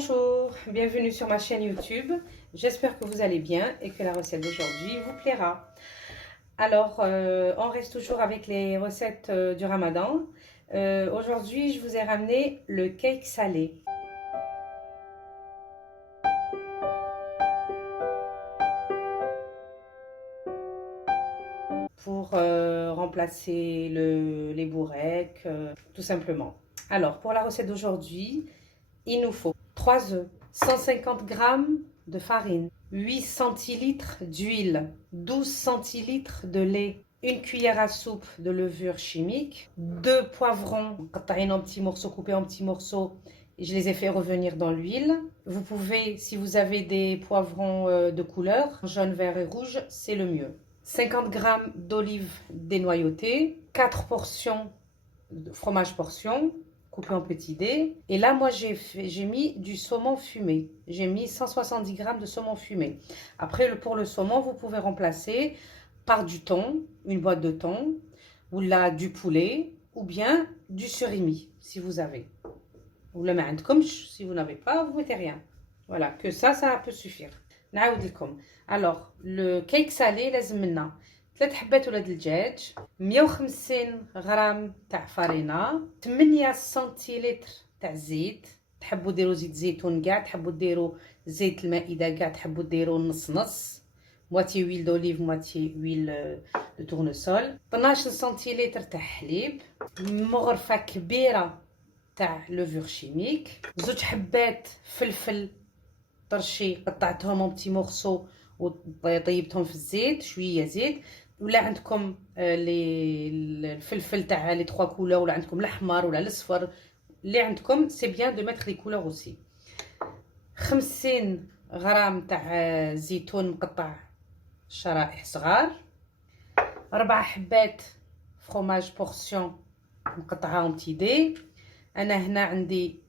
Bonjour, bienvenue sur ma chaîne YouTube. J'espère que vous allez bien et que la recette d'aujourd'hui vous plaira. Alors, on reste toujours avec les recettes du Ramadan. Aujourd'hui, je vous ai ramené le cake salé. Pour remplacer les bourrecs, tout simplement. Alors, pour la recette d'aujourd'hui, il nous faut 3 œufs, 150 g de farine, 8 centilitres d'huile, 12 centilitres de lait, une cuillère à soupe de levure chimique, 2 poivrons coupés en petits morceaux, et je les ai fait revenir dans l'huile. Vous pouvez, si vous avez des poivrons de couleur, jaune, vert et rouge, c'est le mieux. 50 g d'olives dénoyautées, 4 portions de fromage portion, coupé en petits dés. Et là, moi, j'ai mis du saumon fumé. J'ai mis 170 g de saumon fumé. Après, pour le saumon, vous pouvez remplacer par du thon, une boîte de thon, ou là, du poulet, ou bien du surimi, si vous avez. Ou le comme si vous n'avez pas, vous mettez rien. Voilà, que ça peut suffire. Alors, le cake salé, لازم لنا 3 حبات ولاد الدجاج، 150 غرام تاع فرينه، 8 سنتيلتر تاع زيت. تحبوا ديروا زيت زيتون كاع، تحبوا ديروا زيت المائده كاع، تحبوا ديروا نص مواتي ويل دوليف مواتي ويل دو تورنسول، 12 سنتيلتر تاع حليب، مغرفه كبيره تاع لوفور شيميك، 2 حبات فلفل طرشي قطعتهم اون بتي مورسو وطيبتهم في الزيت، شويه زيت. ولا عندكم الفلفل تاع لي 3 كولور، ولا عندكم الاحمر ولا الاصفر، اللي عندكم سي بيان دو ميتر لي كولور اوسي. 50 غرام تاع زيتون مقطع شرائح صغار، 4 حبات فروماج بورسيون مقطعه اون بتي دي. انا هنا عندي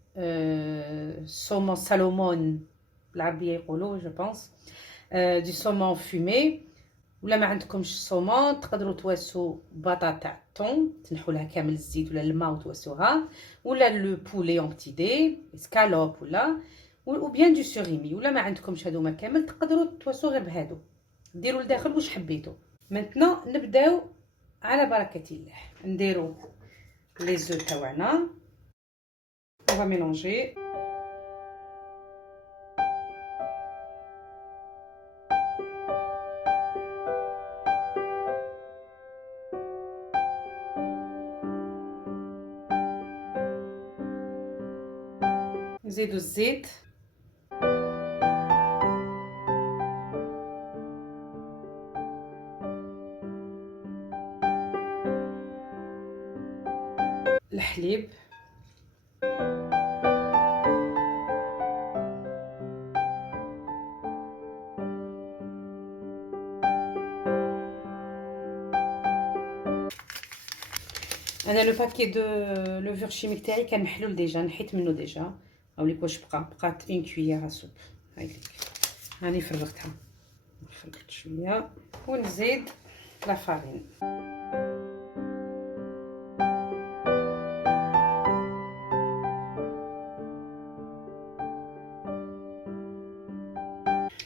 صومون سالومون بالعربيه يقولوا جو بونس، دي صومون فومي. ولا ما عندكمش الصومون تقدروا تواسوا بطاطا تاع الثوم، تنحوا لها كامل الزيت ولا الماء وتواسوها، ولا لو بولي اون بتي دي اسكالوب، ولا وبيان دو سوريمي. ولا ما عندكمش هذوما كامل تقدروا تواسوا غير بهادو، ديروا لداخل واش حبيتوا. مانتنا نبداو على بركه الله. نديروا لي زو تاعنا، on va mélanger. نزيدو الزيت، الحليب، انا لو باكي دو لوفور شيميك تاعي كان محلول ديجا، نحيت منه ديجا. هاوليك واش بقات اون كويير سوب. هايليك راني فرغتها، فرغت شويه ونزيد لا فارين.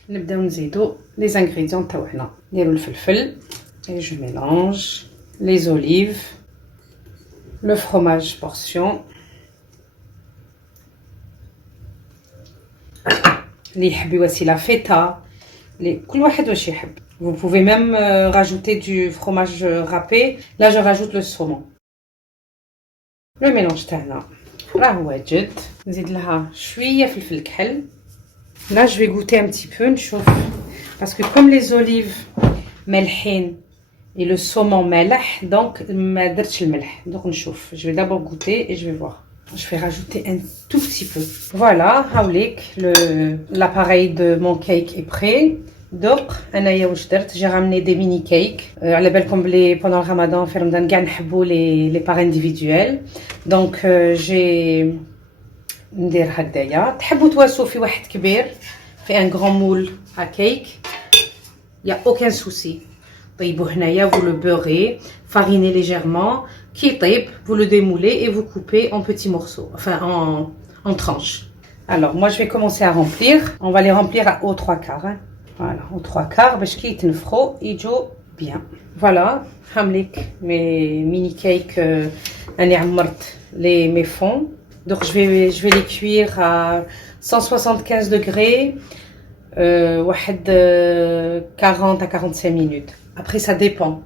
نبداو نزيدو لي زانغريديون تاعنا. نديرو الفلفل اي جو ميلونج، لي زوليف، le fromage portion, اللي يحب يواسي لا فيتا، كل واحد واش يحب. Vous pouvez même rajouter du fromage râpé. Là je rajoute le saumon. Le mélange تاعنا راه واجد. نزيد لها شويه فلفل كحل. Là je vais goûter un petit peu نشوف، parce que comme les olives مالحين et le saumon مالح، donc ما درتش الملح. donc نشوف. je vais d'abord goûter et je vais voir. je vais rajouter un tout petit peu. voilà هاوليك l'appareil de mon cake est prêt. دوق انايا واش درت، j'ai ramené des mini cakes. على بالكم بلي pendant le ramadan في رمضان كاع نحبوا les parts individuelles. donc j'ai ندير هكذايا. تحبوا تواسوا في واحد كبير في un grand moule à cake, il y a aucun souci. طيبوه هنايا، vous le beurrez, farinez légèrement. كي يطيب vous le démoulez et vous coupez en petits morceaux, enfin en tranches. Alors, moi, je vais commencer à remplir. On va les remplir aux 3/4. Hein. Voilà, aux 3/4. Parce qu'ils sont bien. Voilà, hamlik, mes mini cakes, mes fonds. Donc, je vais les cuire à 175 degrés, 40 à 45 minutes. Après, ça dépend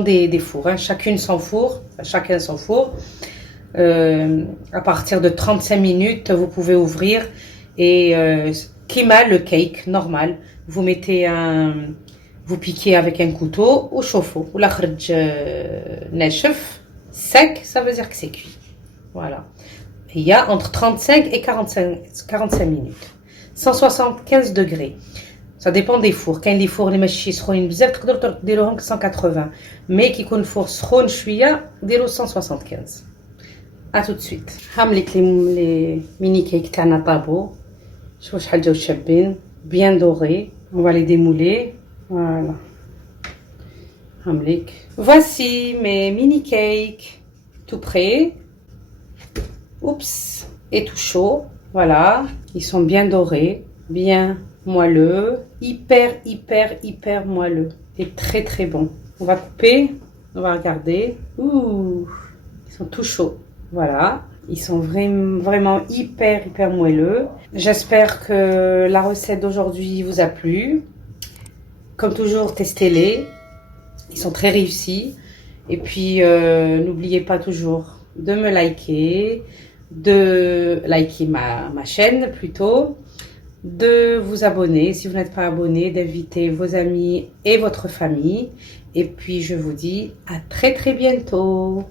des fours. Hein. Chacun son four. À partir de 35 minutes, vous pouvez ouvrir et kima le cake normal. Vous mettez vous piquez avec un couteau au chauffe-eau. Ou la khrj nashef, sec, ça veut dire que c'est cuit. Voilà. Il y a entre 35 et 45 minutes. 175 degrés. Ça dépend des fours. Quand les fours les machis سخونين بزاف تقدروا ديروهم 180. Mais qui كون four سخون شويه ديروا 175. À tout de suite. هعملك les mini cakes تاعنا طابو. شوفوا شحال جاو شابين, bien dorés. On va les démouler. Voilà. هعملك. Voici mes mini cakes tout prêts. Oups, et tout chaud. Voilà, ils sont bien dorés, bien moelleux, hyper moelleux et très très bon. On va couper, on va regarder. Ouh, ils sont tout chauds. Voilà, ils sont vraiment hyper moelleux. J'espère que la recette d'aujourd'hui vous a plu. Comme toujours, testez-les. Ils sont très réussis. Et puis, n'oubliez pas toujours de me liker, de liker ma chaîne plutôt, de vous abonner si vous n'êtes pas abonné, d'inviter vos amis et votre famille. Et puis, je vous dis à très bientôt.